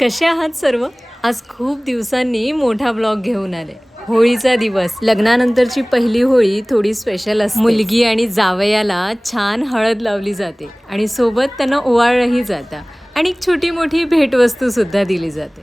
कसे आहात सर्व? आज खूप दिवसांनी मोठा ब्लॉग घेऊन आले. होळीचा दिवस, लग्नानंतरची पहिली होळी थोडी स्पेशल असते. मुलगी आणि जावयाला छान हळद लावली जाते आणि सोबत त्यांना ओवाळलंही जातं आणि एक छोटी मोठी भेटवस्तू सुद्धा दिली जाते.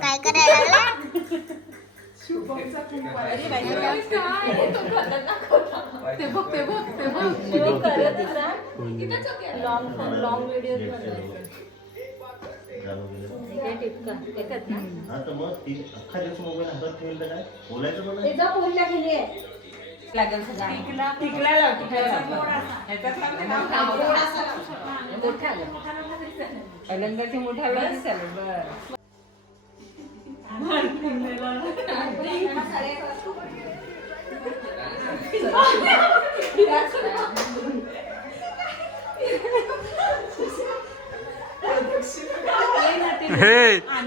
काय करायला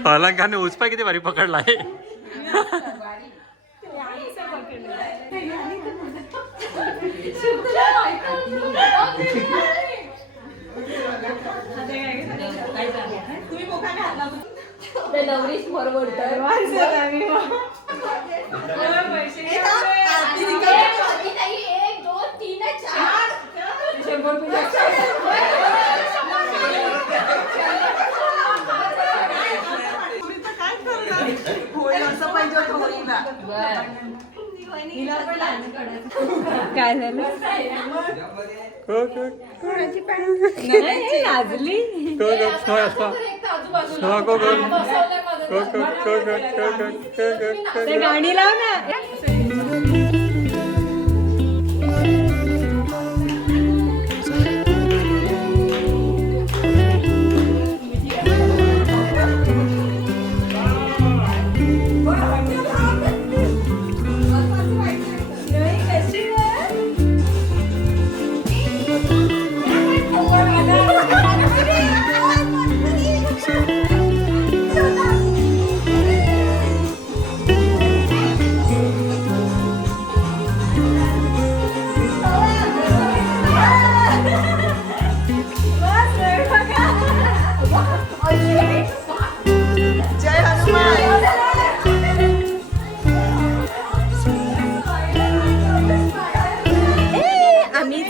अलंकाने उचपा किती भारी पकडलाय. नवरीच बरोबर काय झालं? लाजली. गाणी लाव ना.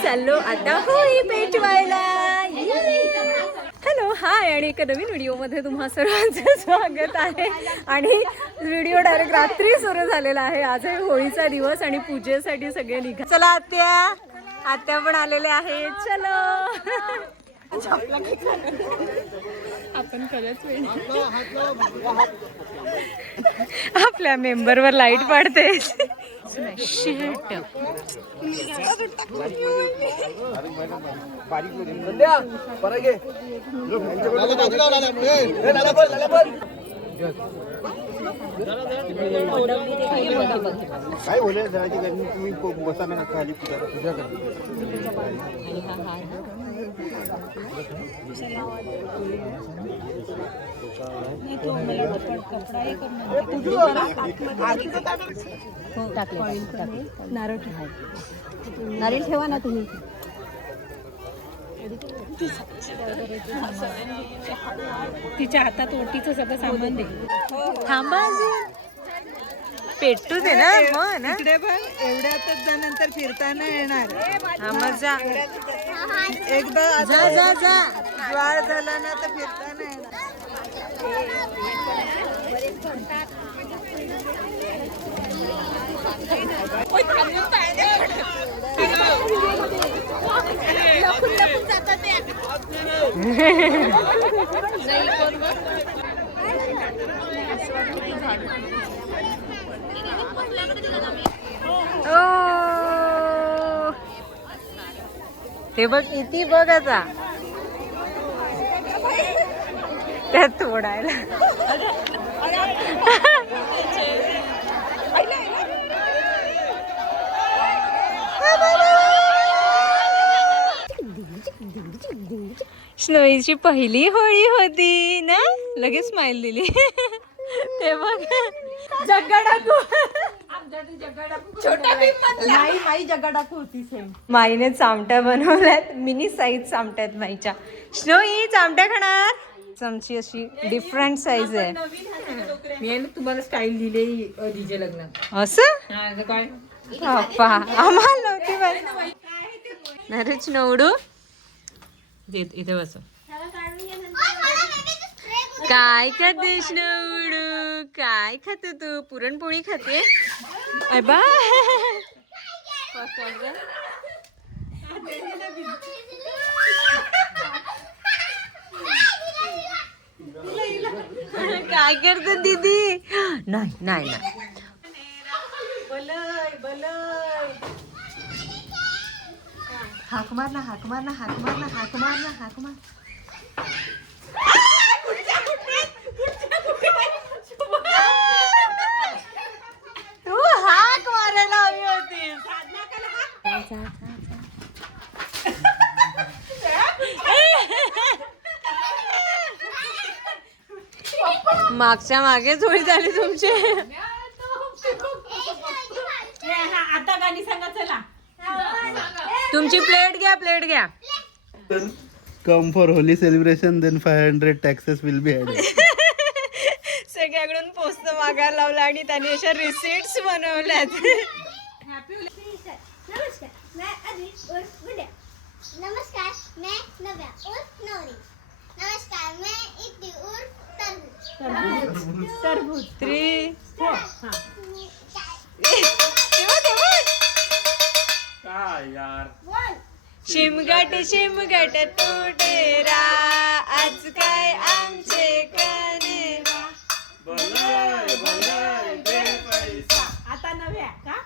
चाललो आता होळी पेटवायला. हॅलो, हाय आणि एका नवीन व्हिडिओमध्ये तुम्हा सर्वांचं स्वागत आहे. आणि व्हिडिओ डायरेक्ट रात्री सुरू झालेला आहे. आज आहे होळीचा दिवस आणि पूजेसाठी सगळे निघा. चला आत्या पण आलेले आहेत. चलो आपण खरंच आपल्या मेंबरवर लाईट पडते. काय बोले जराची गरमी तुम्ही बसा ना खाली पूजा नारळ ठेवा ना तुम्ही. तिच्या हातात ओटीचं सगळं सामान दे. थांबा पेटू दे ना. मग इकडे पण एवढ्यातच जा, नंतर फिरताना येणार. हा मजा. एकदा जा जा जा. ज्वार झाला ना तर फिरताना येणार. ते बघ किती बघ आता त्यात तोडायला. स्नोईची पहिली होळी होती ना, लगेच स्माइल दिली. ते बघ नाही माई जगाडाकू होती सेम. माईने चामट्या बनवल्यात, मिनी साईज चामट्यात माईच्या. स्नोई चामट्या खाणार. चमची अशी डिफरंट साईज आहे. मी तुम्हाला स्टाईल दिली डीजे लग्नात. असं काय पहा आम्हाला नव्हती बरं. नरेच नवडू इथे बस. काय खातेस नवडू? काय खाते तू? पुरणपोळी खाते? बा काय करते दीदी? नाही नाही नाही. हाक मार ना, हाक मार ना, हाक मार ना, हाक मार ना, हाक मार. तू हाक मारायला हवी होती. मागच्या मागे जोडी झाली तुमची. आता गाणी सांगा चला. तुमची प्लेट घ्या, प्लेट घ्या. Come for holy celebration, then 500 taxes will be added. सगळ्याकडून पोस्ट मागायला लावला आणि त्याने अशा रिसिट्स बनवल्यात. नमस्कार मैं नव्या उर्फ नवरी. नमस्कार मैं इति उर्फ तरबूज. शिमगट शिमगट तुटेरा आज काय आमचे कनेरा. आता नव्या का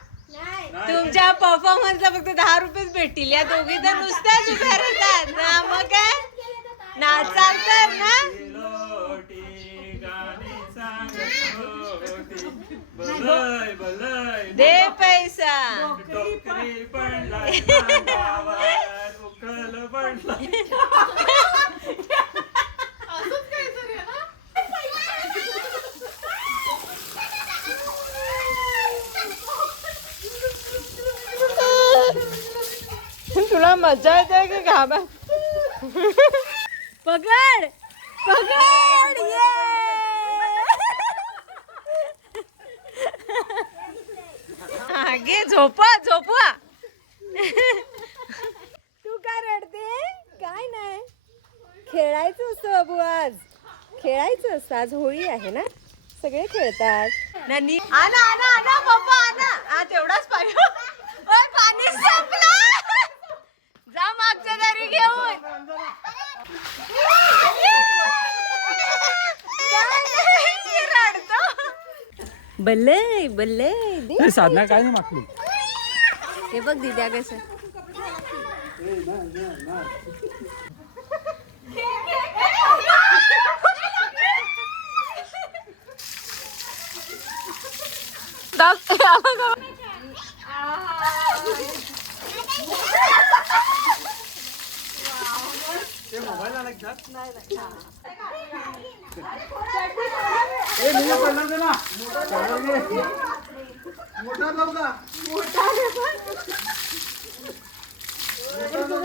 तुमच्या परफॉर्मन्सला फक्त 10 रुपयेच भेटतील. या दोघी तर नुसत्याच उभ्या राहतात ना. मग काय नाचाल तर ना. दे पैसा. तुला मजा येते की घाबा. पकड पकड. आगे झोपा झोपवा. तू काय रडते? काय नाही, खेळायचं असतं बाबू. आज खेळायचं असतं. आज होळी आहे ना, सगळे खेळतात. नानी आना आना आना बाबा आना. तेवढाच पाहिजे. पाणी संपलं. जा मागच्या दारी घेऊन. रडतो. बल्ले बल्ले. साधना काय नाही मागली. हे बघ दिद्या कसं.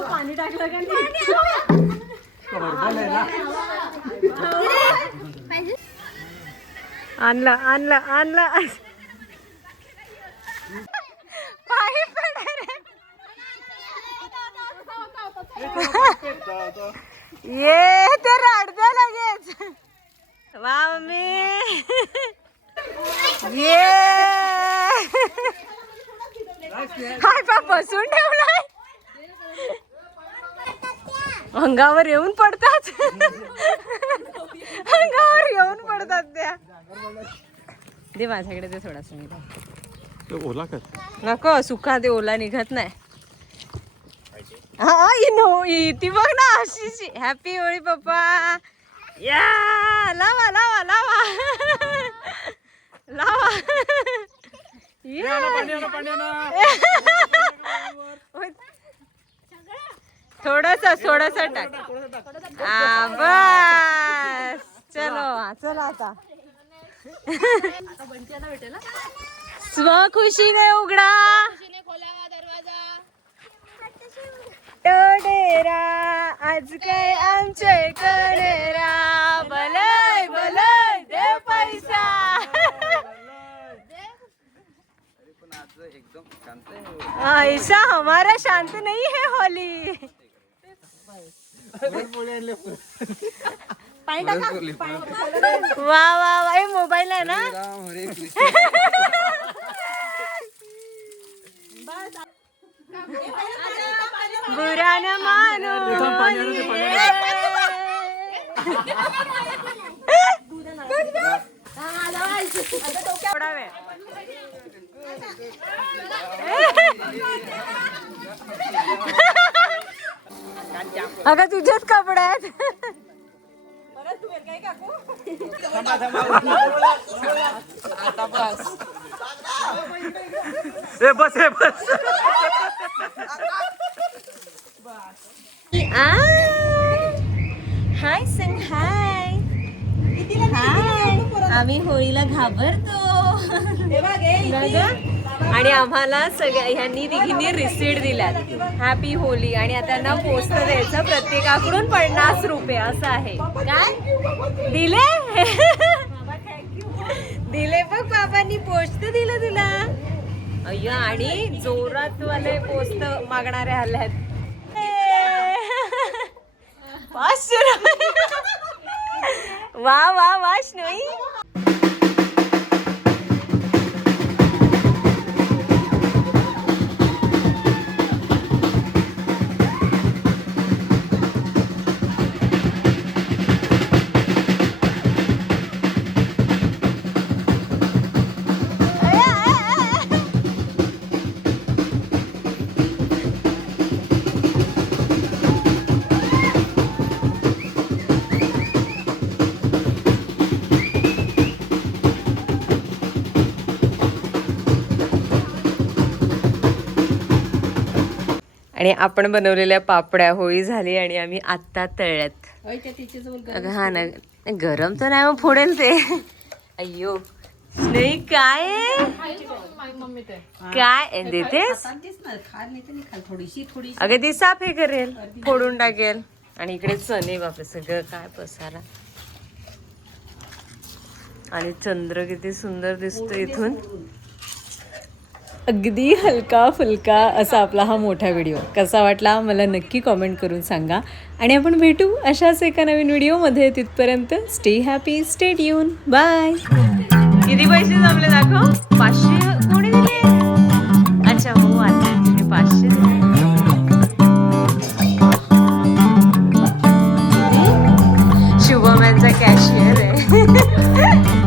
पाणी टाकलं का आणलं आणलं आणलं. पाणी पडा रे. ये ते रडतं लगेच. वा मम्मी ये. हाय पा बसून ठेवलाय. अंगावर येऊन पडतात. अंगावर येऊन पडतात त्या. दे माझ्याकडे ते थोडासा निघा. ओला कर नको सुका दे, ओला निघत नाही. हा ती बघ ना अशीची. हॅपी होळी पप्पा. या लावा लावा लावा लावा. थोडस टाक. बस चलो चला आता. स्वखुशीने उघडा टोडेरा, आज काय आमचे कडेरा, भलय भलय दे पैसा. ऐसा हमारा शांत नहीं है होली. वा वा वा, हे मोबाईल आहे ना. बुरा न मानो. थोडा वेळ. अगं तुझेच कपडे आहेत. बस हे बस. हाय संग हाय. आम्ही होळीला घाबरतो. आणि आम्हाला सगळ्या ह्यांनी तिघींनी रिसीट दिल्यात हॅपी होली. आणि आता त्यांना पोस्ट द्यायचं प्रत्येकाकडून 50 रुपये असं आहे. काय दिले? दिले बघ बाबांनी पोस्ट दिलं तुला. अय्या, आणि जोरात वाले पोस्ट मागणारे आल्यात. 500 रुपये. वा वा वा स्नोई. आणि आपण बनवलेल्या पापड्या होळी झाली आणि आम्ही आत्ता तळल्यात. अगं हा ना, गरम तर नाही, मग फोडेल ते. अय्यो नाही. काय काय देतेस? अगं ती साफ हे करेल, फोडून टाकेल. आणि इकडे चणे, बापरे सगळं काय पसारा. आणि चंद्र किती सुंदर दिसतो इथून. अगदी हलका फुलका असा आपला हा मोठा व्हिडिओ कसा वाटला मला नक्की कॉमेंट करून सांगा. आणि आपण भेटू अशाच एका नवीन व्हिडिओमध्ये. तिथपर्यंत stay happy, stay tune, bye. किती पैसे जमले दाखव. 500 कोणी दिले? अच्छा हो, आता तिने 500 दिले. शुभम यांचा कॅशियर आहे.